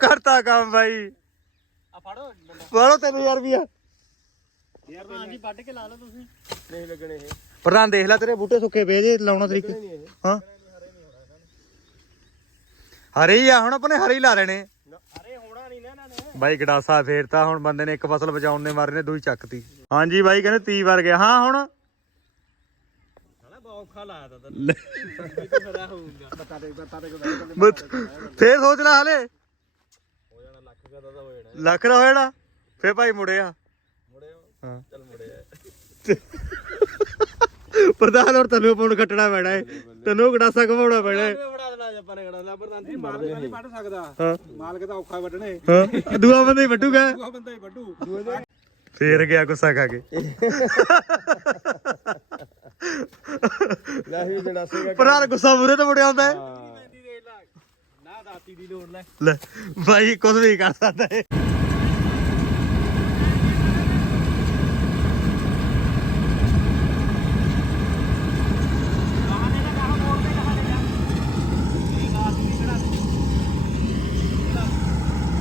ਕਰਤਾ ਕੰਮ ਬਾਈ। ਆ ਫੜੋ ਵਾਲੋ 3000 ਰੁਪਿਆ ਯਾਰ ਹਾਂਜੀ ਵੱਢ ਕੇ ਲਾ ਲਓ ਤੁਸੀਂ। ਨਹੀਂ ਲੱਗਣੇ ਇਹ। ਪ੍ਰਧਾਨ ਦੇਖ ਲੈ ਤੇਰੇ ਬੂਟੇ ਸੁੱਕੇ ਪਏ ਜੇ ਲਾਉਣਾ ਤਰੀਕੇ। ਹਾਂ। ਹਰੇ ਹੀ ਆ ਹੁਣ ਆਪਣੇ ਹਰੇ ਹੀ ਲਾ ਲੈਣੇ। ਅਰੇ ਹੋਣਾ ਨਹੀਂ ਨਾ ਇਹਨਾਂ ਨੇ। ਬਾਈ ਗਡਾਸਾ ਫੇਰਤਾ ਹੁਣ ਬੰਦੇ ਨੇ ਇੱਕ ਫਸਲ ਬਚਾਉਣ ਦੇ ਮਾਰੇ ਨੇ ਦੂਈ ਚੱਕਤੀ। ਹਾਂਜੀ ਬਾਈ ਕਹਿੰਦੇ 30 ਵਾਰ ਗਿਆ। ਹਾਂ ਹੁਣ। ਔਖਾ ਲਾਇਆ ਤਾ ਤੈਨੂੰ। ਇਹ ਫਾਇਦਾ ਹੋਊਗਾ। ਬਤਾ ਦੇ ਬਤਾ ਦੇ ਕੋਈ ਬਸ, ਫੇਰ ਸੋਚ ਲੈ ਹਲੇ। ਹੋ ਜਾਣਾ ਲੱਖ ਦਾ ਤਾਂ ਹੋ ਜਾਣਾ। ਲੱਖ ਦਾ ਹੋਇਆ ਫੇਰ ਭਾਈ ਮੁੜਿਆ ਮੁੜੇ ਹਾਂ। ਚੱਲ ਮੁੜੇ ਪ੍ਰਧਾਨ ਹੋਰ ਤੈਨੂੰ ਪੌਣ ਕੱਟਣਾ ਪੈਣਾ ਏ। ਤੈਨੂੰ ਗਡਾਸਾ ਘਵਾਉਣਾ ਪੈਣਾ ਏ। ਬੜਾ ਦੇਣਾ ਆਪਾਂ ਨੇ ਕੜਾ। ਪ੍ਰਧਾਨ ਜੀ ਮਾਲਕ ਤਾਂ ਨਹੀਂ ਵੱਢ ਸਕਦਾ। ਹਾਂ। ਮਾਲਕ ਤਾਂ ਔਖਾ ਵੱਢਣੇ। ਹਾਂ। ਦੂਆ ਬੰਦਾ ਹੀ ਵੱਟੂਗਾ ਦੂਆ ਬੰਦਾ ਹੀ ਵੱਢੂ। ਫੇਰ ਗਿਆ ਗੁੱਸਾ ਖਾ ਕੇ। ਲੈ ਹੀ ਜਿਹੜਾ ਸੀਗਾ ਪ੍ਰਧਾਨ ਗੁੱਸਾ ਮੂਰੇ ਤੇ ਮੁੜਿਆ ਹੁੰਦਾ ਲਾ ਨਾ ਦਾਤੀ ਦੀ ਲੋੜ ਲੈ। ਲੈ ਬਾਈ ਕੁਝ ਵੀ ਕਰ ਸਕਦਾ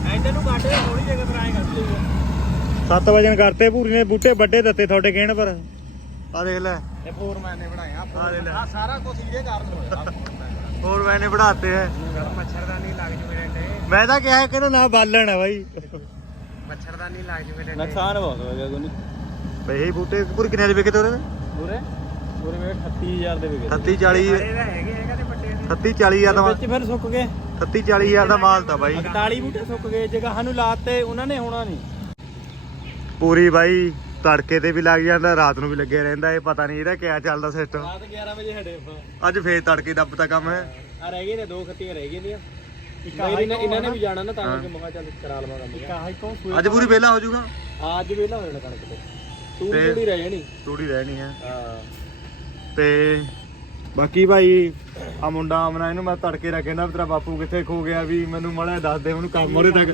ਪਰ ਲੂਗਾ 7 ਵਜਨ ਕਰਤੇ ਭੂਰੀ ਨੇ ਬੂਟੇ ਵੱਡੇ ਦਿੱਤੇ ਤੁਹਾਡੇ ਕਹਿਣ ਪਰ। ਆ ਦੇਖ ਲੈ। ਇਹ ਫੋਰਮੈਨ ਨੇ ਬਣਾਇਆ। ਆ ਲੈ। ਆ ਸਾਰਾ ਕੁਝ ਇਹਦੇ ਕਾਰਨ ਹੋਇਆ। foreman ਹੋਰ ਮੈਨੇ ਵਧਾਤੇ ਹੈ ਦਾ। ਮੱਛਰਦਾਨੀ ਲੱਗ ਜੂ ਮੇਰੇ ਤੇ। ਮੈਂ ਤਾਂ ਕਿਹਾ ਕਹਿੰਦਾ ਨਾ ਬਾਲਣ ਹੈ ਬਾਈ। ਮੱਛਰਦਾਨੀ ਲੱਗ ਜੂ ਮੇਰੇ ਨੁਕਸਾਨ ਬਹੁਤ ਹੋ ਗਿਆ ਕੋਈ ਬਈ ਇਹ ਬੂਟੇ ਪੂਰੇ ਕਿੰਨੇ ਦੇ ਵਿਕੇ ਤੋਰੇ ਪੂਰੇ? ਪੂਰੇ ਮੇਰੇ 38000 ਦੇ ਵਿਕੇ 30 40 ਇਹਦਾ ਹੈਗੇ ਹੈਗਾ ਤੇ ਵੱਡੇ ਨੇ 30 40 ਹਜ਼ਾਰ ਦਾ ਵਿੱਚ ਫਿਰ ਸੁੱਕ ਗਏ। 30 40 ਹਜ਼ਾਰ ਦਾ ਮਾਲ ਤਾਂ ਬਾਈ। 41 ਬੂਟੇ ਸੁੱਕ ਗਏ ਜਗ੍ਹਾ ਨੂੰ ਲਾਤੇ ਉਹਨਾਂ ਨੇ ਹੋਣਾ ਨਹੀਂ। ਪੂਰੀ ਬਾਈ। ਤੜਕੇ ਤੇ ਵੀ ਲੱਗ ਜਾਂਦਾ ਰਾਤ ਨੂੰ ਵੀ ਲੱਗਿਆ ਰਹਿੰਦਾ ਇਹ ਪਤਾ ਨਹੀਂ ਇਹਦਾ ਕਿਆ ਚੱਲਦਾ ਸਿਸਟਮ ਰਾਤ 11 ਵਜੇ ਹਟੇ ਆਪਾਂ ਅੱਜ ਫੇਰ ਤੜਕੇ ਦੱਬਦਾ ਕੰਮ ਹੈ। ਆ ਰਹਿ ਗਏ ਨੇ ਦੋ ਖੱਤੀਆਂ ਰਹਿ ਗਈਆਂ ਨੇ ਇਹਨਾਂ ਨੇ ਵੀ ਜਾਣਾ ਨਾ ਤਾਂ ਮਗਾ ਚੱਲ ਕਰਾ ਲਵਾਂ ਕੰਮ ਇੱਕ ਆਹ ਕੌਣ ਅੱਜ ਪੂਰੀ ਵੇਲਾ। ਹੋ ਜਾਊਗਾ? ਅੱਜ ਵੇਲਾ ਹੋ ਜਾਣਾ ਕਣਕ ਤੇ। ਤੂੰ ਤੇ- ਜਿਹੜੀ ਰਹਿ ਜਾਣੀ। ਥੋੜੀ ਰਹਿਣੀ ਹੈ। ਹਾਂ। ਤੇ ਬਾਕੀ ਭਾਈ ਆ ਮੁੰਡਾ ਆਮਨਾ ਇਹਨੂੰ ਮੈਂ ਤੜਕੇ ਰੱਖ ਕਹਿੰਦਾ ਵੀ ਤੇਰਾ ਬਾਪੂ ਕਿੱਥੇ ਖੋ ਗਿਆ ਵੀ ਮੈਨੂੰ ਮੜਾ ਦੱਸ ਦੇ ਉਹਨੂੰ ਕੰਮ ਉਹਦੇ ਤੱਕ।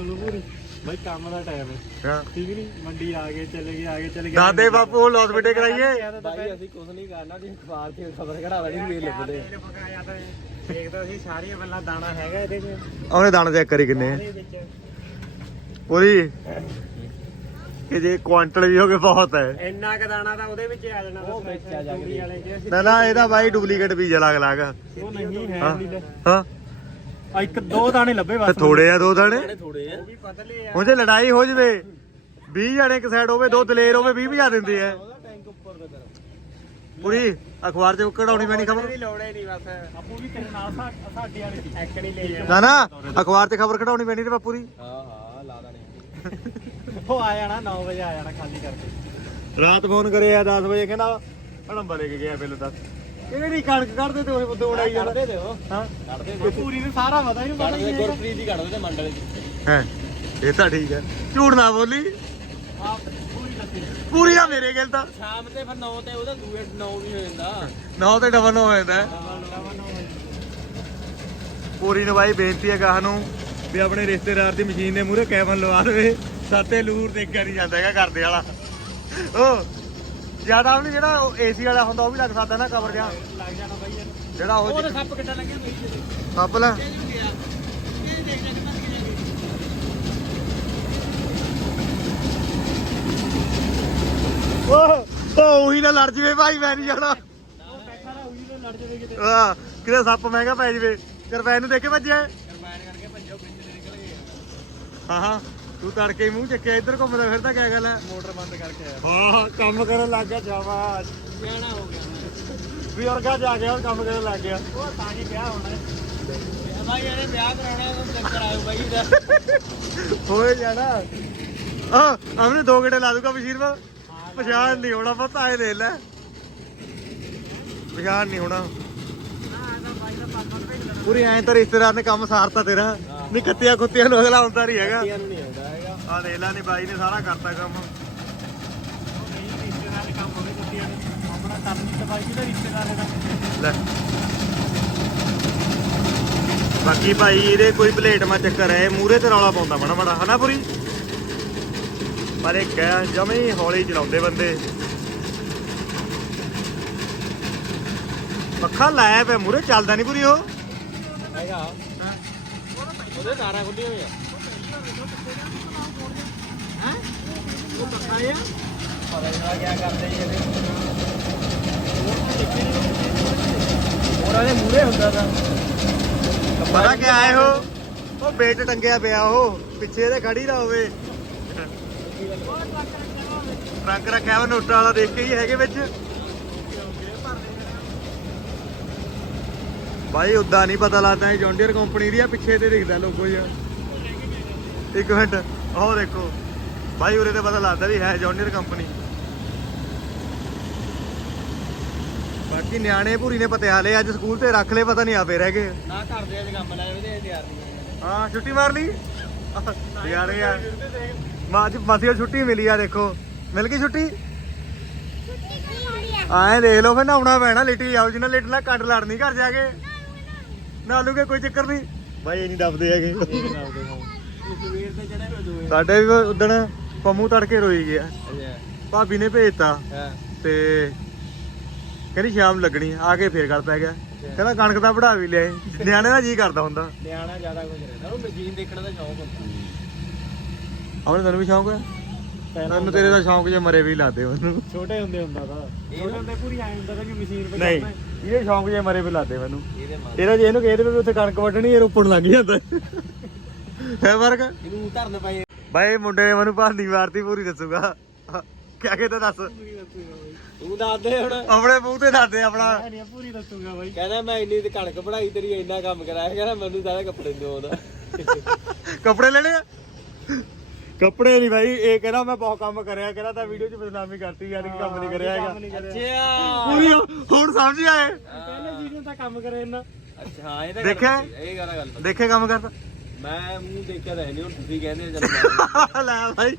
ਬਾਈ ਕੰਮ ਦਾ ਟਾਈਮ ਹੈ। ਹਾਂ। ਠੀਕ ਨਹੀਂ ਮੰਡੀ ਆ ਗਏ ਚਲੇ ਗਏ ਆ ਗਏ ਚਲੇ ਗਏ। ਦੱਸ ਦੇ ਬਾਪੂ ਉਹ ਹਸਪੀਟਲ ਕਰਾਈਏ ਬਾਈ ਅਸੀਂ ਕੁਝ ਨਹੀਂ ਕਰਨਾ ਜੀ ਅਖਬਾਰ ਤੇ ਖਬਰ ਕਢਾ ਦੇਣੀ ਮੇਲ ਲਿਖਦੇ ਦੇਖਦਾ ਸੀ ਸਾਰੀਆਂ ਬੱਲਾਂ ਦਾਣਾ ਹੈਗਾ ਇਹਦੇ ਚ। ਉਹਨੇ ਦਾਣਾ ਚੈੱਕ ਕਰੀ ਕਿੰਨੇ ਆ। ਇਹਦੇ ਵਿੱਚ। ਪੂਰੀ? ਕਿ ਜੇ ਕੁਆਂਟਲ ਵੀ ਹੋ ਗਏ ਬਹੁਤ ਹੈ। ਇੰਨਾ ਕ ਦਾਣਾ ਤਾਂ ਉਹਦੇ ਵਿੱਚ ਆ ਜਾਣਾ ਉਹ ਵਿੱਚ ਆ ਜਾ ਕੇ ਤੂੜੀ ਵਾਲੇ ਚ। ਅਸੀਂ ਨਾ ਨਾ ਇਹਦਾ ਬਾਈ ਡੁਪਲੀਕੇਟ ਬੀਜ ਲੱਗ ਲੱਗ ਉਹ ਨਹੀਂ ਹੈ ਹਾਂ ਨਹੀਂ ਲੈ ਹਾਂ। ਆ ਇੱਕ ਦੋ ਦਾਣੇ ਲੱਭੇ ਤੇ ਥੋੜੇ ਆ ਦੋ ਦਾਣੇ? ਥੋੜੇ ਆ। ਉਹ ਵੀ ਪਤਲੇ ਆ। ਹੁਣ ਜੇ ਲੜਾਈ ਹੋ ਜਵੇ 20 ਜਣੇ ਇੱਕ ਸਾਈਡ ਹੋਵੇ ਦੋ ਦਲੇਰ ਹੋਵੇ 20 ਭਜਾ ਦਿੰਦੇ ਆ। ਟੈਂਕ ਉੱਪਰ ਦਾ ਪੂਰੀ ਅਖਬਾਰ 'ਚ ਕਢਾਉਣੀ ਪੈਣੀ ਖਬਰ? ਦੀ ਲੋੜ ਨਹੀਂ ਬਸ ਆਪੂ ਵੀ ਤੇਰੇ ਨਾਲ ਸਾਡੀ ਵਾਲੀ ਸੀ ਐਕ ਨਹੀਂ ਲੈ ਜਾਣਾ। ਨਾ ਨਾ ਅਖਬਾਰ 'ਚ ਖਬਰ ਕਢਾਉਣੀ ਪੈਣੀ ਤੇ ਬਾਪੂ ਦੀ। ਹਾਂ ਹਾਂ ਲਾ ਦਾਣੇ ਉਹ ਆ ਜਾਣਾ 9 ਵਜੇ ਆ ਜਾਣਾ ਖਾਲੀ ਕਰਕੇ। ਰਾਤ ਫੋਨ ਕਰਿਆ 10 ਵਜੇ ਕਹਿੰਦਾ ਭਣੰਬਾ ਲੈ ਕੇ ਗਿਆ ਬਿੱਲ ਦੱਸ। ਕਿਹੜੀ ਕਣਕ ਕੱਢਦੇ ਤੇ ਉਹੀ ਬੁੱਧੂ ਉਡਾਈ ਜਾਂਦਾ ਕੱਢਦੇ ਹਾਂ। ਕੱਢਦੇ ਤੇ ਪੂਰੀ ਨੂੰ ਸਾਰਾ ਪਤਾ ਇਹਨੂੰ ਪਤਾ ਹੀ ਗੁਰਪ੍ਰੀਤ ਦੀ ਕੱਢਦੇ ਤੇ ਮੰਡਲ ਚ। ਹੈ ਇਹ ਤਾਂ ਠੀਕ ਹੈ। ਝੂਠ ਨਾ ਬੋਲੀ। ਆ ਪੂਰੀ ਆ ਮੇਰੇ ਗਿਲ ਤਾਂ। ਸ਼ਾਮ ਤੇ ਫਿਰ 9 ਤੇ ਉਹਦਾ ਦੂਏ 9 ਵੀ ਹੋ ਜਾਂਦਾ। ਨੌ ਤੇ ਡਬਲ ਹੋ ਜਾਂਦਾ। ਪੂਰੀ ਨੂੰ ਬਾਈ ਬੇਨਤੀ ਹੈ ਗਾਹ ਨੂੰ ਵੀ ਆਪਣੇ ਰਿਸ਼ਤੇਦਾਰ ਦੀ ਮਸ਼ੀਨ ਦੇ ਮੂਹਰੇ ਕੈਬਨ ਲਵਾ ਦੇਵੇ। ਸਾਤੇ ਲੂਰ ਦੇਖਿਆ ਨਹੀਂ ਜਾਂਦਾ ਹੈਗਾ ਕਰਦੇ ਵਾਲਾ। ਉਹ ਜ਼ਿਆਦਾ ਵੀ ਨੀ, ਜਿਹੜਾ ਏਸੀ ਵਾਲਾ ਹੁੰਦਾ ਉਹ ਵੀ ਲੱਗ ਸਕਦਾ ਨਾ ਕਵਰ ਜਿਹਾ। ਲੱਗ ਜਾਣਾ ਬਾਈ ਇਹਨੂੰ ਜਿਹੜਾ ਉਹ ਉਹਦਾ ਸੱਪ ਕਿੱਡਾ ਲੱਗਿਆ ਤੇ ਸੱਪ ਲੈ। ਉਹ ਉਹ ਉਹੀ ਨਾ ਲੜ ਜਵੇ ਭਾਈ ਮੈਂ ਨਹੀਂ ਜਾਣਾ। ਉਹ ਬੈਠਾ ਨਾ ਉਹੀ ਤੇ ਲੜ ਜਾਵੇ ਕਿਤੇ। ਆ ਕਿਤੇ ਸੱਪ ਮਹਿੰਗਾ ਪੈ ਜਵੇ। ਕਰਵੈਨ ਨੂੰ ਦੇਖੇ ਵੱਜਿਆ ਕਰਬਾਇਨ ਕਰਕੇ ਭੱਜੋ ਵਿੱਚ ਨਿਕਲ ਗਏ। ਹਾਂ ਹਾਂ। ਤੂੰ ਤੜਕੇ ਹੀ ਮੂੰਹ ਚੱਕਿਆ ਇੱਧਰ ਘੁੰਮਦਾ ਫਿਰਦਾ ਕਿਆ ਗੱਲ ਹੈ ਮੋਟਰ ਬੰਦ ਕਰਕੇ ਆਇਆ। ਹਾਂ ਕੰਮ ਕਰਨ ਲੱਗ ਗਿਆ ਸ਼ਾਬਾਸ਼। ਸਿਆਣਾ ਹੋ ਗਿਆ ਵੀ ਵਰਗਾ ਜਾ ਗਿਆ ਕੰਮ ਕਰਨ ਲੱਗ ਗਿਆ। ਉਹ ਤਾਂ ਹੀ ਵਿਆਹ ਹੋਣਾ ਹੈ। ਬਾਈ ਇਹਨੇ ਵਿਆਹ ਕਰਾਉਣਾ ਉਹ ਚੱਕਰ ਆਇਓ ਬਾਈ ਦਾ। ਹੋਏ ਜਾਣਾ ਆ ਹਮਨੇ ਦੋ ਗੇੜੇ ਲਾ ਦੂਗਾ ਬਸ਼ੀਰ ਵਾ ਪਛਾਣ ਨਹੀਂ ਹੋਣਾ ਪਤਾ ਇਹ ਲੈ ਲੈ। ਪਛਾਣ ਨਹੀਂ ਹੋਣਾ। ਪੂਰੀ ਐਂ ਤਾਂ ਰਿਸ਼ਤੇਦਾਰ ਨੇ ਕੰਮ ਸਾਰਤਾ ਤੇਰਾ। ਨਹੀਂ ਕੱਤੀਆਂ ਕੁੱਤੀਆਂ ਨੂੰ ਅਗਲਾ ਹੁੰਦਾ ਨਹੀਂ ਹੈਗਾ। ਆ ਦੇਖ ਲੈ ਨੀ ਬਾਈ ਨੇ ਸਾਰਾ ਕਰਤਾ ਕੰਮ। ਰਿਸ਼ਤੇਦਾਰ ਦੇ ਕੰਮ ਹੋਵੇ ਕੁੱਤਿਆਂ ਨੂੰ ਆਪਣਾ ਕੰਮ ਨਹੀਂ ਤਾਂ ਬਾਈ ਦਾ ਰਿਸ਼ਤੇਦਾਰ ਹੈਗਾ ਲੈ। ਬਾਕੀ ਭਾਈ ਇਹਦੇ ਕੋਈ ਭਲੇਟਮਾ ਚੱਕਰ ਹੈ ਮੂਰੇ ਤੇ ਰੌਲਾ ਪਾਉਂਦਾ ਮਣਾ ਮੜਾ ਹਨਾ ਪੂਰੀ? ਪਰ ਇਹ ਗੈਸ ਜਮੇ ਹੀ ਹੌਲੀ ਚਲਾਉਂਦੇ ਬੰਦੇ। ਪੱਖਾ ਲਾਇਆ ਪਿਆ ਮੂਰੇ ਚੱਲਦਾ ਨਹੀਂ ਪੂਰੀ ਉਹ। ਹੈਗਾ ਉਹਦੇ ਤਾਰਾਂ ਖੁੱਲੀਆਂ ਹੋਈਆਂ। ਉਹ ਪੱਖਾ ਆ ਪਤਾ ਨਹੀਂ ਕੀ ਕਰਦੇ ਜੀ ਇਹਦੇ ਉਹਨਾਂ ਦੇ ਮੂਰੇ ਹੁੰਦਾ ਤਾਂ ਪਤਾ ਕਿ ਆਏ ਹੋ ਉਹ? ਬੇਟ ਟੰਗਿਆ ਪਿਆ ਉਹ। ਪਿੱਛੇ ਇਹਦੇ ਖੜੀ ਨਾ ਹੋਵੇ। ਟਰੱਕ ਰੱਖਿਆ ਵਾ ਨੋਟਾਂ ਵਾਲਾ, ਦੇਖ ਕੇ ਹੀ ਹੈਗੇ ਵਿੱਚ। ਭਾਈ ਉਦਾਂ ਨਹੀਂ ਪਤਾ ਲੱਗਦਾ, ਇਹ ਜੌਂਡੀਅਰ ਕੰਪਨੀ ਦੀ ਆ, ਪਿੱਛੇ ਤੇ ਦਿਖਦਾ ਲੋਗੋ ਜਿਹਾ ਇੱਕ ਮਿੰਟ ਉਹ ਦੇਖੋ। ਭਾਈ ਉਰੇ ਤੇ ਪਤਾ ਲੱਗਦਾ ਵੀ ਹੈ ਜੌਂਡੀਅਰ ਕੰਪਨੀ ਬਾਕੀ ਨਿਆਣੇ ਭੂਰੀ ਨੇ ਪਤਿਆਲੇ ਅੱਜ ਸਕੂਲ ਤੇ ਰੱਖ ਲਏ ਪਤਾ ਨਹੀਂ ਆਪੇ ਰਹਿ ਗਏ। ਨਾ ਕਰਦੇ ਅੱਜ ਕੰਮ ਲਾਏ ਉਹਦੇ ਤਿਆਰ ਨਹੀਂ ਹਾਂ ਛੁੱਟੀ ਮਾਰ ਲਈ? ਯਾਰ ਯਾਰ ਮਾਂ ਅੱਜ ਮਾਸੀ ਨੂੰ ਛੁੱਟੀ ਮਿਲੀ ਆ ਦੇਖੋ। ਮਿਲ ਗਈ ਛੁੱਟੀ? ਆਏ ਦੇਖ ਲਓ ਫਿਰ ਨਹਾਉਣਾ ਪੈਣਾ ਲਿਟੀ ਜਾਓ ਜਿੰਨਾ ਲਿਟਣਾ ਕੱਢ ਲੜਨੀ ਘਰ ਜਾ ਕੇ। ਨਾ ਲੂਗੇ ਕੋਈ ਚੱਕਰ ਨਹੀਂ। ਬਾਈ ਇਹ ਨਹੀਂ ਦੱਬਦੇ ਹੈਗੇ ਸਾਡੇ ਵੀ ਉਦਣ ਪੰਮੂ ਤੜਕੇ ਰੋਈ ਗਿਆ ਅੱਛਾ। ਭਾਬੀ ਨੇ ਭੇਜਤਾ। ਹਾਂ। ਤੇ ਕਹਿੰਦੀ ਸ਼ਾਮ ਲੱਗਣੀ ਆ ਆ ਕੇ ਫੇਰ ਗੱਲ ਪੈ ਗਿਆ। ਕਹਿੰਦਾ ਕਣਕ ਦਾ ਵੜਾ ਵੀ ਲਿਆਏ ਨਿਆਣੇ ਦਾ ਜੀ ਕਰਦਾ ਹੁੰਦਾ। ਨਿਆਣਾ ਜ਼ਿਆਦਾ ਕੁਝ ਰਹਿੰਦਾ। ਉਹ ਮਸ਼ੀਨ ਦੇਖਣ ਦਾ ਸ਼ੌਂਕ ਹੁੰਦਾ। ਆਪਣੇ ਤੈਨੂੰ ਵੀ ਸ਼ੌਂਕ ਹੈ ਤੈਨੂੰ ਤੇਰੇ ਦਾ ਸ਼ੌਂਕ ਜੇ ਮਰੇ ਵੀ ਲਾਦੇ ਮੈਨੂੰ ਛੋਟੇ ਹੁੰਦੇ ਹੁੰਦਾ ਤਾਂ। ਛੋਟੇ ਹੁੰਦੇ ਪੂਰੀ ਆਏ ਹੁੰਦਾ ਕਿ ਮਸ਼ੀਨ ਤੇ ਨਹੀਂ ਇਹ ਸ਼ੌਂਕ ਜੇ ਮਰੇ ਵੀ ਲਾਦੇ ਮੈਨੂੰ। ਇਹਦੇ ਇਹਦਾ ਜੇ ਇਹਨੂੰ ਕਹਿੰਦੇ ਵੀ ਉੱਥੇ ਕਣਕ ਵੱਢਣੀ ਇਹ ਰੋਪਣ ਲੱਗ ਜਾਂਦਾ। ਹੈ ਫ਼ਰਕ ਇਹਨੂੰ ਧਰਨ ਪਏ ਬਾਈ ਮੁੰਡੇ ਨੇ ਮੈਨੂੰ ਭਾਂਦੀ ਮਾਰਤੀ ਪੂਰੀ ਦੱਸੂਗਾ। ਕਿਆ ਕਹਿੰਦਾ ਦੱਸ? ਤੂੰ ਦੱਸ ਦੇ ਹੁਣ। ਆਪਣੇ ਮੂੰਹ ਤੇ ਦੱਸਦੇ ਆਪਣਾ। ਮੈਂ ਨਹੀਂ ਪੂਰੀ ਦੱਸੂਗਾ ਬਾਈ। ਕਹਿੰਦਾ ਮੈਂ ਇੰਨੀ ਤੇ ਕਣਕ ਪੜਾਈ ਤੇਰੀ ਇੰਨਾ ਕੰਮ ਕਰਾਇਆ। ਕਹਿੰਦਾ ਮੈਨੂੰ ਸਾਰੇ ਕੱਪੜੇ ਨਹੀਂ ਆਉਂਦਾ ਕੱਪੜੇ ਲੈਣੇ ਆ? ਕੱਪੜੇ ਨਹੀਂ ਭਾਈ ਇਹ ਕਹਿੰਦਾ ਮੈਂ ਬਹੁਤ ਕੰਮ ਕਰਿਆ। ਕਹਿੰਦਾ ਤਾਂ ਵੀਡੀਓ 'ਚ ਬਦਨਾਮੀ ਕਰਤੀ ਯਾਰ ਕਿ ਕੰਮ ਨਹੀਂ ਕਰਿਆ ਹੈਗਾ। ਅੱਛਾ। ਪੂਰੀ ਹੁਣ ਸਮਝ ਆਏ? ਪਹਿਲੇ ਸੀਜ਼ਨ ਤਾਂ ਕੰਮ ਕਰੇ ਇਹਨਾਂ ਅੱਛਾ ਹਾਂ ਇਹ ਤਾਂ ਦੇਖਿਆ? ਇਹ ਗੱਲ ਗੱਲ ਦੇਖੇ ਕੰਮ ਕਰਦਾ? ਮੈਂ ਮੂੰਹ ਦੇਖਿਆ ਤਾਂ ਹੈ ਨਹੀਂ ਹੁਣ ਤੁਸੀਂ ਕਹਿੰਦੇ ਜਦ ਮੈਂ ਲੈ ਭਾਈ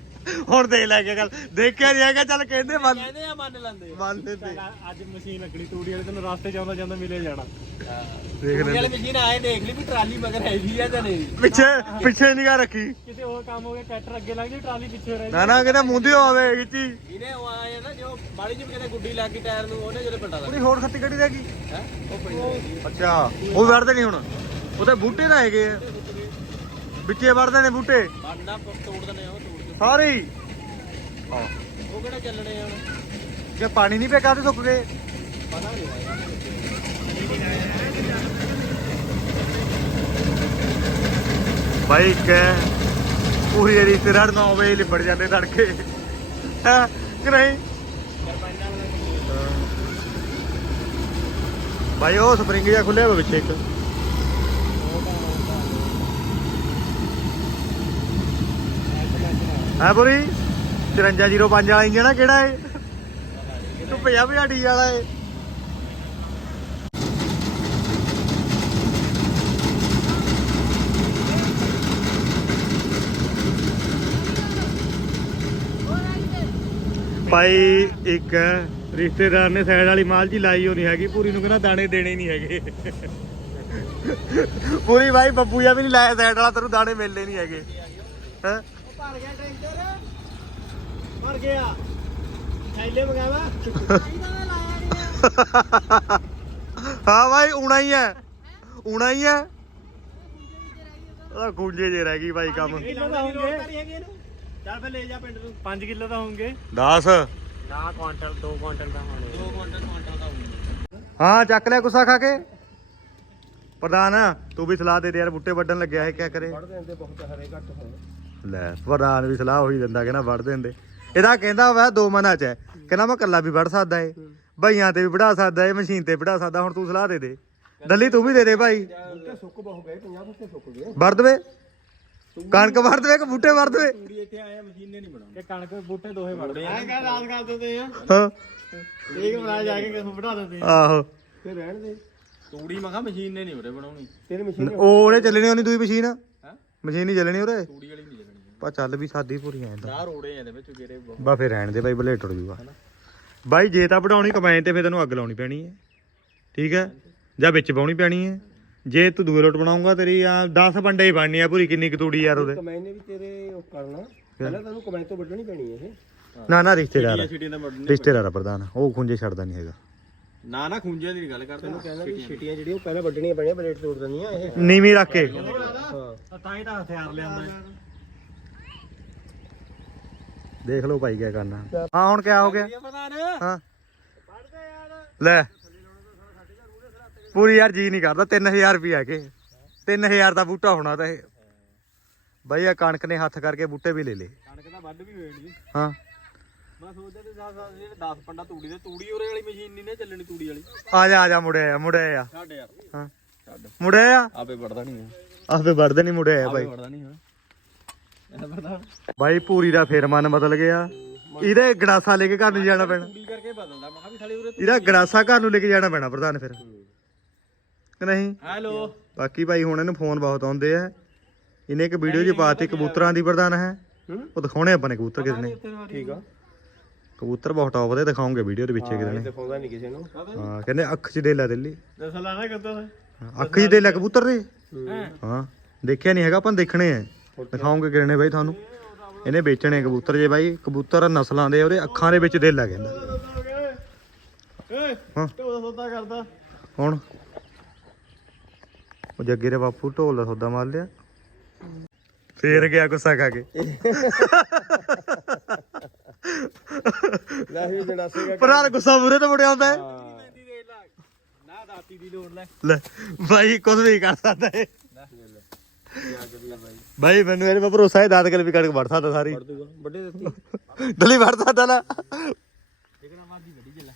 ਹੁਣ ਦੇਖ ਲੈ ਕੇ ਗੱਲ। ਦੇਖਿਆ ਨਹੀਂ ਹੈਗਾ ਚੱਲ ਕਹਿੰਦੇ ਮੰਨ ਕਹਿੰਦੇ ਆ ਮੰਨ ਲੈਂਦੇ ਮੰਨ ਲੈਂਦੇ। ਚੱਲ ਅੱਜ ਮਸ਼ੀਨ ਲੱਗਣੀ ਤੂੜੀ ਵਾਲੇ ਤੈਨੂੰ ਰਸਤੇ ਚ ਆਉਂਦਾ ਜਾਂਦਾ ਮਿਲੇ ਜਾਣਾ। ਦੇਖ ਲੈ ਵਾਲੀ ਮਸ਼ੀਨ ਆਏ ਦੇਖ ਲਈ ਵੀ ਟਰਾਲੀ ਮਗਰ ਹੈਗੀ ਆ ਜਾਂ ਨਹੀਂ। ਪਿੱਛੇ ਪਿੱਛੇ ਨਿਗਾਹ ਰੱਖੀ। ਕਿਤੇ ਹੋਰ ਕੰਮ ਹੋ ਗਿਆ ਟਰੈਕਟਰ ਅੱਗੇ ਲੱਗ ਜੀ ਟਰਾਲੀ ਪਿੱਛੇ ਰਹਿ ਨਾ ਨਾ ਕਹਿੰਦਾ ਮੁੰਦੀ ਹੋਵੇ ਗਿੱਚੀ ਇਹਨੇ ਉਹ ਆਏ ਨਾ ਜੋ ਮਾੜੀ ਜਿਹੀ ਕਿਤੇ ਗੁੱਡੀ ਲੱਗ ਗਈ ਟਾਇਰ ਨੂੰ ਉਹਨੇ ਜਦੋਂ ਪਲਟਾ ਪੂਰੀ ਹੋਰ ਖੱਤੀ ਕੱਢੀ ਰਹਿ ਗਈ। ਹੈ? ਉਹ ਪੜੀ ਹੋਈ ਅੱਛਾ ਉਹ ਵੜਦੇ ਨਹੀਂ ਹੁਣ। ਉਹ ਤਾਂ ਬੂਟੇ ਤਾਂ ਹੈਗੇ ਆ। ਵਿੱਚੇ ਵੜਦੇ ਨੇ ਬੂਟੇ। ਬਾਡਾ ਤੋੜ ਦਨੇ ਉਹ ਤੋੜ ਦਿੰਦੇ। ਸਾਰੇ ਹੀ। ਹਾਂ ਉਹ ਕਿਹੜਾ ਚੱਲਣੇ ਹੁਣ? ਜੇ ਪਾਣੀ ਨਹੀਂ ਪਿਆ ਕਾਹਦੇ ਸੁੱਕ ਗਏ? ਪਤਾ ਨਹੀਂ ਬਾਈ। ਕੈ ਪੂਰੀ ਰਿਸ਼ਤੇਦਾਰ 9 ਵਜੇ ਲਿਪੜ ਜਾਂਦੇ ਤੜਕੇ। ਹੈ ਕਿ ਨਹੀਂ? ਬਾਈ ਉਹ ਸਪਰਿੰਗ ਜਿਹਾ ਖੁੱਲਿਆ ਹੋਇਆ ਵਿੱਚ ਇੱਕ। ਹੈ ਪੂਰੀ? 5305 ਵਾਲਾ ਇੰਜਣ ਆ, ਕਿਹੜਾ ਏ ਤੂੰ 50 50 ਵਾਲਾ ਏ। ਭਾਈ, ਇੱਕ ਰਿਸ਼ਤੇਦਾਰ ਨੇ ਸਾਈਡ ਵਾਲੀ ਮਾਲ ਜੀ ਲਾਈ ਹੋਣੀ ਹੈਗੀ। ਪੂਰੀ ਨੂੰ ਕਹਿੰਦਾ ਦਾਣੇ ਦੇਣੇ ਨਹੀਂ ਹੈਗੇ। ਪੂਰੀ ਭਾਈ, ਬੱਬੂ ਜਾਂ ਵੀ ਨਹੀਂ ਲਾਇਆ ਸਾਈਡ ਵਾਲਾ ਤੈਨੂੰ ਦਾਣੇ ਮਿਲਦੇ ਨਹੀਂ ਹੈਗੇ। ਹੈ? ਭਰ ਗਿਆ ਟੈਂਕਰ ਭਰ ਗਿਆ। ਥੈਲੇ ਮੰਗਾਵਾ ਹਾਂ ਭਾਈ ਉਣਾ ਹੀ ਹੈ? ਉਣਾ ਹੀ ਹੈ ਉਹਦਾ ਗੁੰਜੇ ਜੇ ਰਹਿ ਗਈ ਭਾਈ ਕੰਮ। ਕਿਲੋ ਦਾ ਹੋਣਗੇ। ਚੱਲ ਫੇ ਲੈ ਜਾ ਪਿੰਡ ਨੂੰ। 5 ਕਿਲੋ ਦਾ ਹੋਣਗੇ। 10 ਨਾ ਕੁਆਂਟਲ 2 ਕੁਆਂਟਲ ਦਾ ਹੋਣੇ। 2 ਕੁਆਂਟਲ ਕੁਆਂਟਲ ਦਾ ਹੋਊਗਾ ਹਾਂ ਚੱਕ ਲਿਆ ਗੁੱਸਾ ਖਾ ਕੇ। ਪ੍ਰਧਾਨ ਤੂੰ ਵੀ ਸਲਾਹ ਦੇ ਦੇ ਯਾਰ ਬੁੱਟੇ ਵੱਢਣ ਲੱਗਿਆ ਹੈ ਕਿਆ ਕਰੇ। ਪੜਦੇ ਹੁੰਦੇ ਬਹੁਤ ਹਰੇ ਘੱਟ ਹੋਣ ਲੈ ਪ੍ਰਧਾਨ ਵੀ ਸਲਾਹ ਉਹੀ ਦਿੰਦਾ ਕਹਿੰਦਾ ਵੱਢ ਦਿੰਦੇ। ਇਹਦਾ ਕਹਿੰਦਾ ਵਾ ਦੋ ਮਨਾਂ ਚ ਹੈ ਕਹਿੰਦਾ ਮੈਂ ਕੱਲਾ ਵੀ ਵੱਢ ਸਕਦਾ ਏ ਬਈਆਂ ਤੇ ਵੀ ਵਢਾ ਸਕਦਾ ਏ ਮਸ਼ੀਨ ਤੇ ਵਢਾ ਸਕਦਾ ਹੁਣ ਤੂੰ ਸਲਾਹ ਦੇ ਦੇ। ਦੱਲੀ ਤੂੰ ਵੀ ਦੇ ਦੇ ਭਾਈ। ਬੂਟੇ ਸੁੱਕ ਬਹੁ ਗਏ 50 ਬੂਟੇ ਸੁੱਕ ਗਏ ਵੱਢ ਦੇਵੇ। ਕਣਕ ਵੱਢ ਦੇਵੇ ਕਿ ਬੂਟੇ ਵੱਢ ਦੇਵੇ? ਤੂੜੀ ਇੱਥੇ ਆਇਆ ਮਸ਼ੀਨੇ ਨਹੀਂ ਬਣਾਉਂਦੇ ਕਿ ਕਣਕ ਬੂਟੇ ਦੋਹੇ ਵੜਦੇ ਆ ਕਹ ਰਾਤ ਕਰ ਦਿੰਦੇ ਆ। ਹਾਂ। ਇੱਕ ਬਣਾ ਜਾ ਕੇ ਕਿਸ ਵੜਾ ਦਿੰਦੇ ਆਹੋ। ਰਹਿਣ ਦੇ। ਤੂੜੀ ਮੈਂ ਕਿਹਾ ਮਸ਼ੀਨ ਨੇ ਨਹੀਂ ਉਰੇ ਬਣਾਉਣੀ। ਤੇਰੀ ਮਸ਼ੀਨ ਉਹ ਉਹਨੇ ਚੱਲਣੀ ਉਹਨੀ ਦੂਈ ਮਸ਼ੀਨ। ਹੈ? ਮਸ਼ੀਨ ਨਹੀਂ ਚੱਲਣੀ ਉਰੇ। ਤੂੜੀ ਵਾਲੀ ਨਹੀਂ ਪਾ ਚੱਲ ਵੀ ਸਾਦੀ ਪੂਰੀ ਐਂ ਤਾਂ। ਰੋੜੇ ਇਹਦੇ ਵਿੱਚ ਗੇਰੇ ਬਹੁਤ। ਬਾ ਫੇਰ ਰਹਿਣ ਦੇ ਬਾਈ ਬਲੇਟ ਟੁੱਟ ਜੂਗਾ। ਬਾਈ ਜੇ ਤਾਂ ਵਢਾਉਣੀ ਕਮਾਏ ਤੇ ਫੇਰ ਤੈਨੂੰ ਅੱਗ ਲਾਉਣੀ ਪੈਣੀ ਹੈ ਠੀਕ ਹੈ ਜਾਂ ਵਿੱਚ ਪਾਉਣੀ ਪੈਣੀ ਹੈ ਜੇ ਤੂੰ ਦੂਏ ਲੋਟ ਬਣਾਉਂਗਾ ਤੇਰੀ ਆ 10 ਬੰਡੇ ਹੀ ਬਣਨੀ ਆ ਪੂਰੀ ਕਿੰਨੀ ਕਤੂੜੀ ਯਾਰ ਉਹਦੇ। ਕਮੈਨੇ ਵੀ ਤੇਰੇ ਉਹ ਕਰਨਾ। ਪਹਿਲਾਂ ਤੈਨੂੰ ਕਮੈਨ ਤੋਂ ਵੱਢਣੀ ਪੈਣੀ ਇਹ। ਨਾ ਨਾ ਰਿਸ਼ਤੇਦਾਰ ਆ। ਛਿਟੀਆਂ ਦਾ ਵੱਢਣੀ ਰਿਸ਼ਤੇਦਾਰ ਆ ਪ੍ਰਧਾਨ। ਉਹ ਖੁੰਝੇ ਛੱਡਦਾ ਨਹੀਂ ਹੈਗਾ। ਨਾ ਨਾ ਖੁੰਝੇ ਦੀ ਗੱਲ ਕਰਦੇ। ਤੈਨੂੰ ਕਹਿੰਦਾ ਵੀ ਛਿਟੀਆਂ ਜਿਹੜੀਆਂ ਉਹ ਪਹਿਲਾਂ ਵੱਢਣੀਆਂ ਪੈਣੀਆਂ ਬਲੇਡ ਤੋੜ ਦਿੰਦੀਆਂ ਇਹ। ਨੀਵੀਂ ਰੱਖ ਕੇ। ਹਾਂ। ਤਾਂ ਹੀ ਤਾਂ ਹਥਿਆਰ ਲਿਆਂਦਾ ਦੇਖ ਲਓ ਭਾਈ ਕੀ ਕਰਨਾ। ਹਾਂ ਹੁਣ ਕਿਆ ਹੋ ਗਿਆ? ਹਾਂ। ਲੈ। ਪੂਰੀ ਯਾਰ ਜੀ ਨਹੀਂ ਕਰਦਾ 3000 ਰੁਪਏ ਕੇ 3000 ਦਾ ਬੂਟਾ ਹੋਣਾ ਤਾਂ ਇਹ। ਬਾਈ ਆ ਕਣਕ ਨੇ ਹੱਥ ਕਰਕੇ ਬੂਟੇ ਵੀ ਲੈ ਲੇ ਕਣਕ ਦਾ ਵੱਢ ਵੀ ਹੋਣੀ ਹਾਂ। ਮੈਂ ਸੋਚਦਾ ਤੇ 10 ਜਿਹੜੇ 10 ਪੰਡਾ ਤੂੜੀ ਦੇ ਤੂੜੀ ਉਰੇ ਵਾਲੀ ਮਸ਼ੀਨ ਨਹੀਂ ਨਾ ਚੱਲਣੀ ਤੂੜੀ ਵਾਲੀ। ਆ ਜਾ ਆ ਜਾ ਮੁੜਿਆ ਆ ਮੁੜਿਆ ਆ। ਛੱਡ ਯਾਰ। ਹਾਂ। ਛੱਡ ਮੁੜਿਆ ਆ? ਆਪੇ ਵੜਦਾ ਨਹੀਂ ਹੈ ਆਪੇ ਵੜਦੇ ਨਹੀਂ ਮੁੜਿਆ ਆ ਆਪੇ ਬਾਈ ਵੜਦਾ ਨਹੀਂ ਹਾਂ ਇਹ ਪਤਾ ਬਾਈ ਪੂਰੀ ਦਾ ਫੇਰ ਮਨ ਬਦਲ ਗਿਆ। ਇਹਦੇ ਗੜਾਸਾ ਲੈ ਕੇ ਘਰ ਨੂੰ ਜਾਣਾ ਪੈਣਾ। ਤੂੜੀ ਕਰਕੇ ਬਦਲਦਾ ਮੈਂ ਕਿਹਾ ਵੀ ਸਾਲੇ ਉਰੇ ਇਹਦਾ ਗੜਾਸਾ ਘਰ ਨੂੰ ਲੈ ਕੇ ਜਾਣਾ ਪੈਣਾ ਪ੍ਰਧਾਨ ਫਿਰ। ਕਿ ਨਹੀਂ? ਹੈਲੋ ਬਾਕੀ ਭਾਈ ਹੁਣ ਇਹਨੂੰ ਫੋਨ ਬਹੁਤ ਆਉਂਦੇ ਆ। ਇਹਨੇ ਇੱਕ ਵੀਡੀਓ 'ਚ ਪਾਤੀ ਕਬੂਤਰਾਂ ਦੀ ਪ੍ਰਧਾਨ ਹੈ। ਉਹ ਦਿਖਾਉਣੇ ਆਪਾਂ ਨੇ ਕਬੂਤਰ ਕਿਤੇ ਨੇ। ਠੀਕ ਆ ਕਬੂਤਰ ਬਹੁਤ ਟੌਪ ਦੇ ਦਿਖਾਉਂਗੇ ਵੀਡੀਓ ਦੇ ਵਿੱਚ ਨੇ। ਦਿਖਾਉਂਦਾ ਨਹੀਂ ਕਿਸੇ ਨੂੰ। ਹਾਂ ਕਹਿੰਦੇ ਅੱਖ 'ਚ ਦੇ ਲੈ ਦਿੱਲੀ। ਦਸਲਾ ਨਾ ਕਰਦਾ ਅੱਖ 'ਚ ਦੇ ਲੈ ਕਬੂਤਰ ਦੇ। ਹਾਂ ਦੇਖਿਆ ਨਹੀਂ ਹੈਗਾ ਆਪਾਂ ਦੇਖਣੇ ਆ। ਦਿਖਾਉਂਗੇ ਕਿਤੇ ਨੇ ਬਾਈ ਤੁਹਾਨੂੰ। ਇਹਨੇ ਵੇਚਣੇ ਕਬੂਤਰ ਜੇ ਬਾਈ। ਕਬੂਤਰ ਨਸਲਾਂ ਦੇ ਉਹਦੇ ਅੱਖਾਂ ਦੇ ਵਿੱਚ ਦਿਲ ਆ ਕਹਿੰਦਾ। ਹਾਂ। ਢੋਲ ਸੌਦਾ ਕਰਦਾ। ਹੁਣ ਉਹ ਜੱਗੇ ਦੇ ਬਾਪੂ ਢੋਲ ਦਾ ਸੌਦਾ ਮਾਰ ਲਿਆ। ਫੇਰ ਗਿਆ ਗੁੱਸਾ ਖਾ ਕੇ। ਲੈ ਹੀ ਜਣਾ ਸੀਗਾ ਪਰ ਗੁੱਸਾ ਮੂਰੇ ਤੇ ਮੁੜਿਆ ਹੁੰਦਾ ਹੈ। ਨਾ ਦਾਤੀ ਦੀ ਲੋੜ ਲੈ। ਲੈ ਬਾਈ ਕੁਝ ਵੀ ਕਰ ਸਕਦਾ ਹੈ। ਬਾਈ ਮੈਨੂੰ ਇਹਦੇ 'ਤੇ ਭਰੋਸਾ ਹੈ ਦਾਦ ਕਲ ਵੀ ਕਣਕ ਵੜ ਸਕਦਾ ਸਾਰੀ। ਦੂਗਾ ਵੱਡੇ ਦਿੱਤੀ ਦਲੀ ਵੜ ਸਕਦਾ ਨਾ। ਇੱਕ ਨਾ ਮਾਦੀ ਵੱਡੀ ਚੱਲ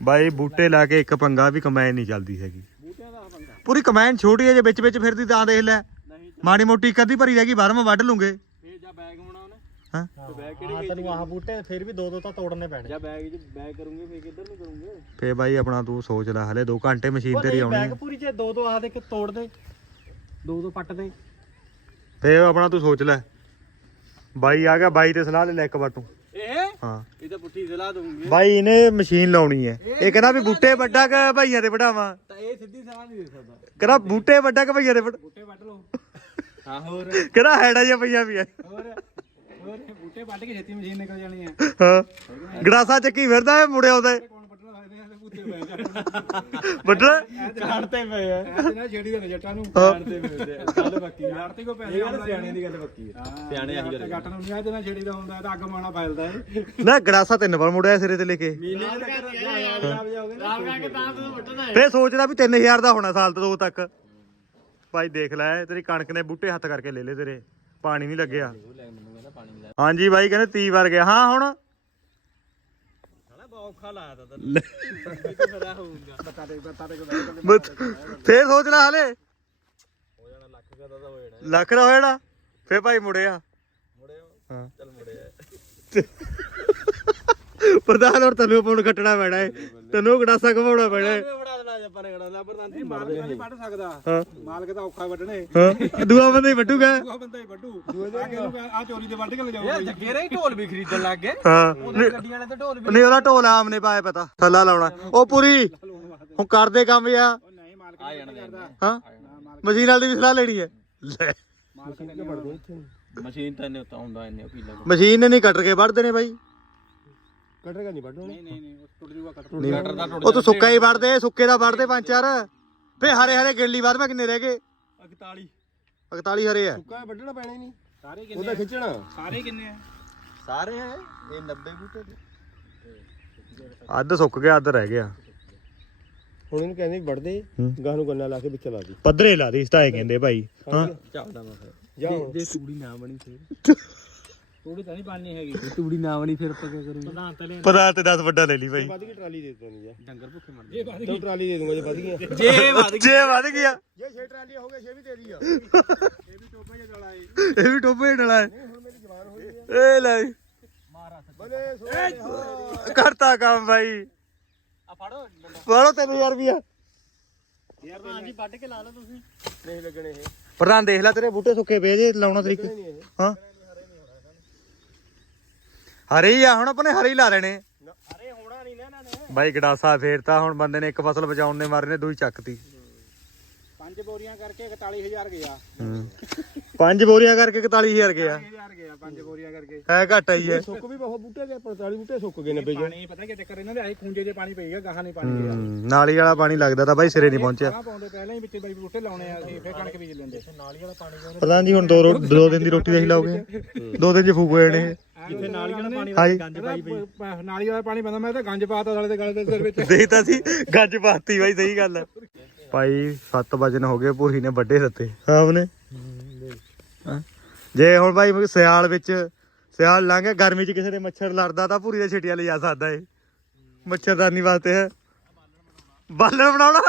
ਬਾਈ ਬੂਟੇ ਲਾ ਕੇ ਇੱਕ ਪੰਗਾ ਵੀ ਕਮੈਨ ਨਹੀਂ ਚੱਲਦੀ ਹੈਗੀ। ਬੂਟਿਆਂ ਦਾ ਪੰਗਾ। ਪੂਰੀ ਕਮੈਨ ਛੋਟੀ ਹੈ ਜੇ ਵਿੱਚ ਵਿੱਚ ਫਿਰਦੀ ਤਾਂ ਦੇਖ ਲੈ। ਨਹੀਂ ਮਾੜੀ ਮੋਟੀ ਅੱਧੀ ਭਰੀ ਰਹਿ ਗਈ ਬਾਹਰੋਂ ਵੱਢ ਲੂੰਗੇ। ਫੇਰ ਜਾਂ ਬੈਗ ਹੋਣਾ ਉਹਨੇ। ਹਾਂ? ਤੇ ਬੈਗ ਕਿਹੜੇ ਹਾਂ ਤੈਨੂੰ ਆਹ ਬੂਟੇ ਫਿਰ ਵੀ ਦੋ ਦੋ ਤਾਂ ਤੋੜਨੇ ਪੈਣੇ। ਜਾਂ ਬੈਗ ਚ ਬੈਗ ਕਰੂੰਗੇ ਫੇਰ ਕਿੱਧਰ ਨੂੰ ਕਰੂੰਗੇ? ਫੇ ਬਾਈ ਆਪਣਾ ਤੂੰ ਸੋਚ ਲੈ ਹਲੇ 2 ਘੰਟੇ ਮਸ਼ੀਨ ਤੇਰੀ ਆਉਣੀ ਬੈਗ ਹੈ। ਪੂਰੀ ਜੇ ਦੋ ਦੋ ਆਹ ਦੇ ਕੇ ਤੋੜ ਦੇ। ਦੋ ਦੋ ਪੱਟ ਦੇ। ਫੇ ਆਪਣਾ ਤੂੰ ਸੋਚ ਲੈ। ਬਾਈ ਆ ਗਿਆ ਬਾਈ ਤੇ ਸਲਾਹ ਲੈ ਲੈ ਇੱਕ ਵਾਰ ਤੂੰ। ਇਹ? ਹਾਂ। ਇਹ ਤਾਂ ਪੁੱਠੀ ਸਲਾਹ ਦਊਂਗੇ। ਬਾਈ ਇਹਨੇ ਮਸ਼ੀਨ ਲਾਉਣੀ ਹੈ। ਇਹ ਕਹਿੰਦਾ ਵੀ ਬੂਟੇ ਵੱਡਾ ਕਿ ਭਾਈਆਂ ਦੇ ਵਡਾਵਾਂ? ਤਾਂ ਇਹ ਸਿੱਧੀ ਸਲਾਹ ਨਹੀਂ ਦੇ ਸਕਦਾ। ਕਹਿੰਦਾ ਬੂਟੇ ਵੱਡਾ ਕਿ ਭਾਈਆਂ ਦੇ ਬੂਟੇ ਵੱਢ ਲਓ। ਹਾਂ ਹੋਰ। ਕਹਿੰਦਾ ਹੈੜਾ ਜਿਹਾ ਪਈਆਂ ਵੀ ਹੈ ਹੋਰ ਹੋਰ। ਬੂਟੇ ਵੱਢ ਕੇ ਛੇਤੀ ਮਸ਼ੀਨ ਨਿਕਲ ਜਾਣੀ ਆ ਹਾਂ। ਗੜਾਸਾ ਚੱਕੀ ਫਿਰਦਾ ਹੈ ਮੁੜਿਆ ਉਹਦੇ ਆ ਬੂਟੇ ਪੈ ਜਾਂਦੇ ਵੱਡਾ? ਕਾੜਤੇ ਪਏ ਆ। ਐ ਨਾ ਜਿਹੜੀ ਦੇ ਜੱਟਾਂ ਨੂੰ। ਕਾੜਤੇ ਪਏ ਆ। ਗੱਲ ਪੱਕੀ ਆ। ਆੜਤੀ ਕੋ ਪੈਸੇ ਇਹ ਗੱਲ ਸਿਆਣੇ ਦੀ ਗੱਲ ਪੱਕੀ ਆ। ਸਿਆਣੇ ਆਹੀ ਗੱਲ ਜੱਟ ਨੂੰ ਨਹੀਂ ਆ ਜਿਹਨਾਂ ਛੇੜੀ ਦਾ ਹੁੰਦਾ ਤਾਂ ਅੱਗ ਮਾਣਾ ਫੈਲਦਾ ਏ। ਨਾ ਗੜਾਸਾ ਤਿੰਨ ਵਾਰ ਮੁੜਿਆ ਸਿਰੇ ਤੇ ਲੈ ਕੇ। ਮੀਨੇ ਜਾਓਗੇ ਰਾਮ ਕਾ ਕੇ ਤਾਂ ਤੂੰ ਵੱਟਣਾ ਫੇ ਸੋਚਦਾ ਵੀ 3000 ਦਾ ਹੋਣਾ ਸਾਲ ਤੋਂ ਦੋ ਤੱਕ। ਭਾਈ ਦੇਖ ਲੈ ਤੇਰੀ ਕਣਕ ਨੇ ਬੂਟੇ ਹੱਥ ਕਰਕੇ ਲੈ ਲੈ ਤੇਰੇ। ਪਾਣੀ ਨਹੀਂ ਲੱਗਿਆ। ਹਾਂਜੀ ਬਾਈ ਕਹਿੰਦੇ 30 ਵਾਰ ਗਿਆ। ਹਾਂ ਹੁਣ ਔਖਾ ਲਾਇਆ ਤਾ ਤੈਨੂੰ। ਖਰਾ ਹੋਊਗਾ ਬੱਤਾ ਦੇ ਬੱਤਾ ਦੇ ਕੋ ਬਸ ਫੇਰ ਸੋਚ ਲੈ ਹਲੇ। ਹੋ ਜਾਣਾ ਲੱਖ ਦਾ ਤਾਂ ਹੋ ਜਾਣਾ। ਲੱਖ ਦਾ ਹੋਇਆ ਫੇ ਭਾਈ ਮੁੜਿਆ ਮੁੜੇ ਹਾਂ। ਚੱਲ ਮੁੜੇ ਪ੍ਰਧਾਨ ਹੋਰ ਤੈਨੂੰ ਪਾਉਣ ਕੱਟਣਾ ਪੈਣਾ ਏ। ਤੈਨੂੰ ਗੜਾਸਾ ਘਮਾਉਣਾ ਪੈਣਾ ਏ। ਬੜਾ ਦੇਣਾ ਆਪਾਂ ਨੇ ਪ੍ਰਧਾਨ ਜੀ ਮਾਲਕ ਨਹੀਂ ਵੱਢ ਸਕਦਾ। ਹਾਂ। ਮਾਲਕ ਤਾਂ ਔਖਾ ਵੱਢਣੇ। ਹਾਂ ਦੂਆ ਬੰਦਾ ਹੀ ਵੱਟੂਗਾ ਉਹ ਬੰਦਾ ਹੀ ਵੱਢੂ। ਆ ਚੋਰੀ ਦੇ ਵੱਢ ਕੇ ਲੈ ਯਾਰ ਜਾਊਗਾ ਜੱਗੇ ਢੋਲ ਵੀ ਖਰੀਦਣ ਲੱਗ ਗਏ। ਹਾਂ। ਉਹਦੇ ਗੱਡੀਆਂ ਵਾਲੇ ਤੇ ਢੋਲ ਵੀ ਨਹੀਂ ਉਹਦਾ ਢੋਲ ਆਮ ਨੇ ਪਾਇਆ ਪਤਾ। ਥੱਲਾ ਲਾਉਣਾ। ਉਹ ਪੂਰੀ ਹੁਣ ਕਰਦੇ ਕੰਮ ਆ। ਨਹੀਂ ਮਾਲਕ ਆ ਜਾਣਾ ਕਰਦਾ। ਹਾਂ। ਮਸ਼ੀਨ ਵਾਲੀ ਦੀ ਵੀ ਸਲਾਹ ਲੈਣੀ ਹੈ। ਲੈ। ਮਾਲਕ ਨੇ ਵੱਢਦੇ ਮਸ਼ੀਨ ਤਾਂ ਇਹਨੇ ਉੱਤਾ ਹੁੰਦਾ ਇਹਨੇ ਪੀਲਾ ਮਸ਼ੀਨ ਨੇ ਨਹੀਂ ਕੱਟ ਕੇ ਵੱਢਦੇ ਨੇ ਬਾਈ। ਕਟਰੇਗਾ ਨਹੀਂ ਵੱਢਣਾ। ਨਹੀਂ ਨਹੀਂ ਨਹੀਂ ਉਹ ਟੁੱਟ ਜੂਗਾ ਨਹੀਂ ਕਟਰ ਦਾ ਟੁੱਟ ਉਹ ਤੂੰ ਸੁੱਕਾ ਹੀ ਵੱਢਦੇ ਸੁੱਕੇ ਦਾ ਵੱਢਦੇ ਪੰਜ ਚਾਰ। ਫੇ ਹਰੇ ਹਰੇ ਗਿੱਲੀ ਵੱਧ ਮੈਂ ਕਿੰਨੇ ਰਹਿ ਗਏ? 41 41 ਹਰੇ ਆ। ਕਾ ਵੱਢਣਾ ਪੈਣਾ ਹੀ ਨਹੀਂ। ਸਾਰੇ ਕਿੰਨੇ ਉਹਦਾ ਖਿੱਚਣਾ। ਸਾਰੇ ਕਿੰਨੇ ਆ? ਸਾਰੇ ਹੈ ਇਹ 90 ਬੂਟੇ ਤੇ। ਅੱਧ ਸੁੱਕ ਗਿਆ ਅੱਧ ਰਹਿ ਗਿਆ। ਹੁਣ ਇਹਨੂੰ ਕਹਿੰਦੇ ਵੱਢਦੇ ਗਾਹ ਨੂੰ ਗੰਨਾ ਲਾ ਕੇ ਵਿੱਚ ਲਾ ਦੀ। ਪੱਧਰੇ ਲਾ ਦੀ ਸਟਾਏ ਕਹਿੰਦੇ ਭਾਈ ਹਾਂ। ਚੱਲਦਾ ਮੈਂ ਫਿਰ। ਜੇ ਜੇ ਤੂੜੀ ਨਾ ਬਣੀ ਫਿਰ। ਥੋੜੀ ਤਾਂ ਨਹੀਂ ਪਾਣੀ ਹੈਗੀ। ਤੂੜੀ ਨਾ ਬਣੀ ਫਿਰ ਆਪਾਂ ਕੀ ਕਰੂੰਗੇ ਪ੍ਰਧਾਨ ਤੇ 10 ਵੱਡਾ ਲੈ ਲਈ ਭਾਈ ਵੱਧ ਗਈ ਟਰਾਲੀ ਦੇ ਦੇਣੀ ਜਾ ਡੰਗਰ ਭੁੱਖੇ ਮਰ ਜੇ ਤੈਨੂੰ ਟਰਾਲੀ ਦੇ ਦੂੰਗਾ ਜੇ ਵੱਧ ਗਈਆਂ ਜੇ ਵੱਧ ਜੇ ਵੱਧ ਗਿਆ। ਜੇ 6 ਟਰਾਲੀਆਂ ਹੋ ਗਈਆਂ 6 ਵੀ ਤੇਰੀ ਆ। ਇਹ ਵੀ ਟੋਪੇ ਜਿਹਾ ਡਲਾ ਏ ਇਹ ਵੀ ਟੋਪੇ ਡਲਾ ਹੈ ਹੁਣ ਮੇਰੀ ਜਵਾਨ ਹੋਈ ਆ। ਇਹ ਲੈ। ਬਲੇ ਸੋਹਣੇ ਕਰਤਾ ਕੰਮ ਭਾਈ ਆ ਫੜੋ। ਫੜੋ 3000 ਰੁਪਿਆ ਯਾਰ ਹਾਂਜੀ ਵੱਢ ਕੇ ਲਾ ਲਓ ਤੁਸੀਂ। ਨਹੀਂ ਲੱਗਣੇ ਇਹ। ਪ੍ਰਧਾਨ ਦੇਖ ਲੈ ਤੇਰੇ ਬੂਟੇ ਸੁੱਕੇ ਪਏ ਜੇ ਲਾਉਣਾ ਤਰੀਕ। ਹਾਂ। ਹਰੇ ਹੀ ਆ ਹੁਣ ਆਪਣੇ ਹਰੇ ਹੀ ਲਾ ਲੈਣੇ। ਅਰੇ ਹੋਣਾ ਨਹੀਂ ਨਾ ਇਹਨਾਂ ਨੇ। ਬਾਈ ਗੜਾਸਾ ਫੇਰਤਾ ਹੁਣ ਬੰਦੇ ਨੇ ਇੱਕ ਫਸਲ ਬਚਾਉਣ ਨੇ ਮਾਰੇ ਨੇ ਦੂਈ ਚੱਕਤੀ। ਪੰਜ ਬੋਰੀਆਂ ਕਰਕੇ 41000 ਗਿਆ। ਹੂੰ। ਪੰਜ ਬੋਰੀਆਂ ਕਰਕੇ 41000 ਗਿਆ। 41000 ਗਿਆ ਪੰਜ ਬੋਰੀਆਂ ਕਰਕੇ। ਹੈ ਘਾਟਾ ਹੀ ਹੈ ਸੁੱਕ ਵੀ ਬਹੁਤ ਬੂਟੇ ਗਏ 45 ਬੂਟੇ ਸੁੱਕ ਗਏ 90 ਪਾਣੀ ਪਤਾ ਕੀ ਚੱਕਰ ਇਹਨਾਂ ਦੇ ਆਹੀ ਖੂੰਜੇ 'ਚ ਪਾਣੀ ਪਈ ਗਿਆ ਗਾਹਾਂ ਨਹੀਂ ਪਾਣੀ ਗਿਆ ਨਾਲੀ ਵਾਲਾ ਪਾਣੀ ਲੱਗਦਾ ਤਾਂ ਬਾਈ ਸਿਰੇ ਨਹੀਂ ਪਹੁੰਚਿਆ। ਆਹ ਪਾਉਂਦੇ ਪਹਿਲਾਂ ਹੀ ਵਿੱਚ ਬਾਈ ਬੂਟੇ ਲਾਉਣੇ ਆ ਅਸੀਂ ਫੇਰ ਕਣਕ ਬੀਜ ਲੈਂਦੇ। ਨਾਲੀ ਵਾਲਾ ਪਾਣੀ ਪ੍ਰਧਾਨ ਜੀ ਹੁਣ ਦੋ ਦੋ ਦਿਨ ਦੀ ਰੋਟੀ ਦੇ ਲਾਓਗੇ। ਦੋ ਦਿਨ ਚ ਫੂਕ ਹੋਏ ਨੇ ਜਿੱਥੇ ਨਾਲੀ ਵਾਲਾ ਪਾਣੀ ਹਾਂਜੀ। ਗੰਜ ਪਾਈ ਪਈ। ਨਾਲੀ ਵਾਲਾ ਪਾਣੀ ਬੰਦਾ ਮੈਂ ਤਾਂ ਗੰਜ ਪਾਤਾ ਸਾਲੇ ਦੇ ਗਲੇ ਦੇ ਸਿਰ ਵਿੱਚ। ਦੇਖ ਤਾਂ ਸੀ ਗੱਜ ਪਾਤੀ ਬਾਈ ਸਹੀ ਗੱਲ ਹੈ। ਭਾਈ 7 ਵਜਨ ਹੋ ਗਏ ਪੂਰੀ ਨੇ ਵੱਡੇ ਦਿੱਤੇ। ਸਾਹਮਣੇ ਹਾਂ। ਜੇ ਹੁਣ ਭਾਈ ਸਿਆਲ ਵਿੱਚ ਸਿਆਲ ਲੰਘ ਗਿਆ ਗਰਮੀ ਚ ਕਿਸੇ ਦੇ ਮੱਛਰ ਲੜਦਾ ਤਾਂ ਪੂਰੀ ਦੇ ਛਿਟੀਆਂ ਲਿਜਾ ਸਕਦਾ ਏ। ਮੱਛਰਦਾਨੀ ਵਾਸਤੇ ਹੈ। ਬਾਲਣ ਬਣਾਉਣਾ?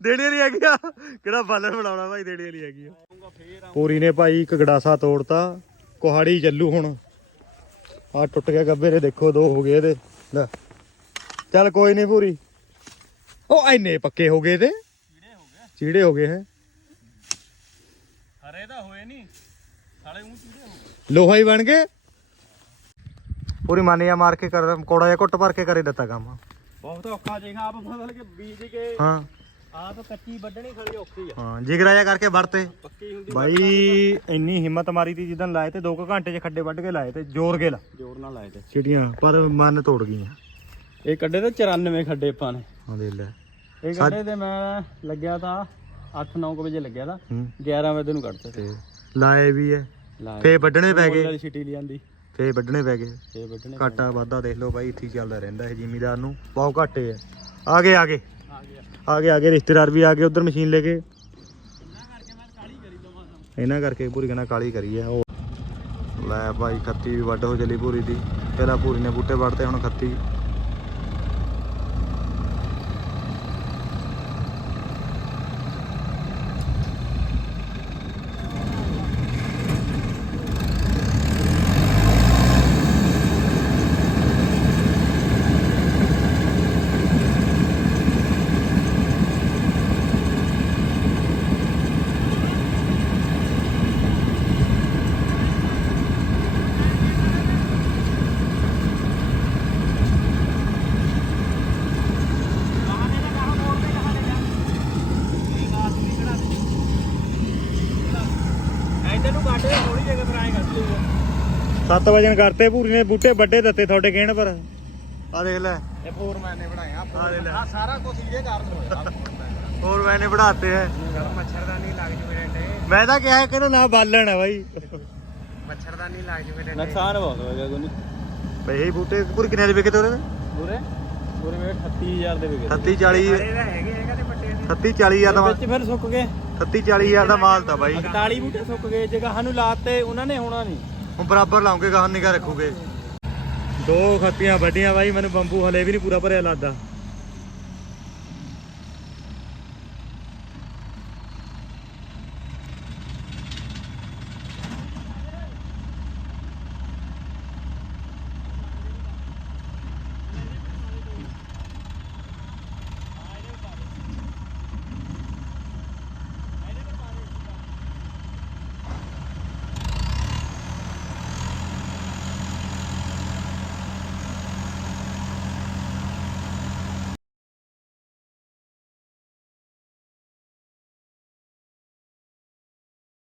ਦੇਣੀ ਵਾਲੀ ਹੈਗੀ ਆ। ਕਿਹੜਾ ਬਾਲਣ ਬਣਾਉਣਾ ਭਾਈ ਦੇਣੀ ਵਾਲੀ ਹੈਗੀ ਆ। ਪੂਰੀ ਨੇ ਭਾਈ ਇੱਕ ਗੜਾਸਾ ਤੋੜਤਾ। ਕੁਹਾੜੀ ਚੱਲੂ ਹੁਣ। ਆ ਟੁੱਟ ਗਿਆ ਗੱਬੇ ਦੇ ਦੇਖੋ ਦੋ ਹੋ ਗਏ ਇਹਦੇ। ਲੈ। ਚੱਲ ਕੋਈ ਨਹੀਂ ਪੂਰੀ। ਉਹ ਐਨੇ ਪੱਕੇ ਹੋ ਗਏ ਤੇ ਚੀੜੇ ਹੋ ਗਏ। ਹੈ ਹਰੇ ਤਾਂ ਹੋਏ ਨਹੀਂ ਸਾਲੇ ਉਹ ਚੀੜੇ ਹੋ ਲੋਹਾ ਹੀ ਬਣ ਗਏ। ਪੂਰੀ ਮਾਨੀਆਂ ਮਾਰ ਕੇ ਕਰ ਕੋੜਾ ਜਿਹਾ ਘੁੱਟ ਭਰ ਕੇ ਕਰੇ ਦਿੱਤਾ ਕੰਮ। ਬਹੁਤ ਔਖਾ ਜੇਗਾ ਆਪ ਫਸਲ ਕੇ ਬੀਜ ਕੇ ਹਾਂ। ਆਪ ਕੱਚੀ ਵੱਢਣੀ ਖੜੀ ਔਖੀ ਆ। ਹਾਂ ਜਿਗਰਾ ਜਿਹਾ ਕਰਕੇ ਵੜਤੇ ਪੱਕੀ ਹੁੰਦੀ ਬਾਈ ਇੰਨੀ ਹਿੰਮਤ ਮਾਰੀ ਤੀ ਜਿੱਦਣ ਲਾਏ ਤੇ 2 ਘੰਟੇ ਚ ਖੱਡੇ ਵੱਢ ਕੇ ਲਾਏ ਤੇ ਜ਼ੋਰ ਕੇ ਲਾ ਜ਼ੋਰ ਨਾਲ ਲਾਏ ਤੇ। ਛਿਟੀਆਂ ਪਰ ਮਨ ਤੋੜ ਗਈਆਂ। ਇਹ ਕੱਢੇ ਤੇ 94 ਖੱਡੇ ਆਪਾਂ ਨੇ। ਹਾਂ ਦੇ ਲੈ। ਇਹ ਕੱਢੇ ਤੇ ਮੈਂ ਲੱਗਿਆ ਤਾਂ 8-9 ਵਜੇ ਲੱਗਿਆ ਤਾਂ ਹੂੰ। 11 ਵਜੇ ਨੂੰ ਕੱਢਤੇ। ਤੇ ਲਾਏ ਵੀ ਐ। ਫੇ ਵੱਢਣੇ ਪੈ ਗਏ। ਛਿੱਟੀ ਲਿਆਂਦੀ। ਫੇ ਵੱਢਣੇ ਪੈ ਗਏ। ਤੇ ਵੱਢਣੇ ਘਾਟਾ ਵਾਧਾ ਦੇਖ ਲਓ ਬਾਈ ਇੱਥੇ ਚੱਲਦਾ ਰਹਿੰਦਾ ਹੈ ਜ਼ਿਮੀਦਾਰ ਨੂੰ। ਬਹੁਤ ਘਾਟੇ ਆ। ਆ ਗਏ ਆ ਗਏ। ਆ ਗਿਆ। ਆ ਗਏ ਆ ਗਏ ਰਿਸ਼ਤੇਦਾਰ ਵੀ ਆ ਗਏ ਉਧਰ ਮਸ਼ੀਨ ਲੈ ਕੇ। ਇਹਨਾਂ ਕਰਕੇ ਪੂਰੀ ਕਹਿੰਦਾ ਕਾਲੀ ਕਰੀ ਹੈ ਉਹ। ਲੈ ਭਾਈ ਖੱਤੀ ਵੀ ਵੱਢ ਹੋ ਚਲੀ ਪੂਰੀ ਦੀ। ਪਹਿਲਾਂ ਪੂਰੀ ਨੇ ਬੂਟੇ ਵੱਢਤੇ, ਹੁਣ ਖੱਤੀ ਐਂਦੇ ਨੂੰ ਕੱਢ ਥੋੜੀ ਜਗ੍ਹਾ ਪਰ ਆਏ ਕੱਢ 7 ਵਜਨ ਕਰਤੇ ਪੂਰੀ ਨੇ ਬੂਟੇ ਵੱਡੇ ਦਿੱਤੇ ਤੁਹਾਡੇ ਕਹਿਣ ਪਰ। ਆ ਦੇਖ ਲੈ। ਇਹ ਫੋਰਮੈਨ ਨੇ ਬਣਾਇਆ ਆ। ਦੇ ਲੈ। ਆ ਸਾਰਾ ਕੁਝ ਇਹਦੇ ਕਾਰਨ ਹੋਇਆ। ਹੋਰ ਮੈਨੇ ਬਣਾਤੇ ਹੈ ਮੱਛਰਦਾਨੀ ਲੱਗ ਜੂ ਮੇਰੇ ਤੇ ਮੈਂ ਤਾਂ ਕਿਹਾ ਕਹਿੰਦਾ ਨਾ ਬਾਲਣ ਹੈ ਬਾਈ। ਮੱਛਰਦਾਨੀ ਲੱਗ ਜੂ ਮੇਰੇ ਨੁਕਸਾਨ ਬਹੁਤ ਹੋ ਗਿਆ ਕੋਈ ਬਈ ਇਹ ਬੂਟੇ ਪੂਰੀ ਕਿੰਨੇ ਦੇ ਵਿਕੇ ਤੋਰੇ ਪੂਰੇ? ਪੂਰੇ ਮੇਰੇ 38000 ਦੇ ਵਿਕੇ 38 40 ਇਹਦਾ ਹੈਗੇ ਹੈਗਾ ਤੇ ਵੱਡੇ 38 40 ਹਜ਼ਾਰ ਦਾ ਵਿੱਚ ਫਿਰ ਸੁੱਕ ਗਏ। 38 40 ਹਜ਼ਾਰ ਦਾ ਮਾਲ ਤਾਂ ਬਾਈ। 41 ਬੂਟੇ ਸੁੱਕ ਗਏ ਜਗ੍ਹਾ ਸਾਨੂੰ ਲਾਤੇ ਉਹਨਾਂ ਨੇ ਹੋਣਾ ਨਹੀਂ ਹੁਣ ਬਰਾਬਰ ਲਾਉਂਗੇ ਗਾਹ ਨਿਗਾ ਰੱਖੂਗੇ। ਦੋ ਖੱਤੀਆਂ ਵੱਡੀਆਂ ਬਾਈ, ਮੈਨੂੰ ਬੰਬੂ ਹਲੇ ਵੀ ਨਹੀਂ ਪੂਰਾ ਭਰਿਆ ਲੱਗਦਾ।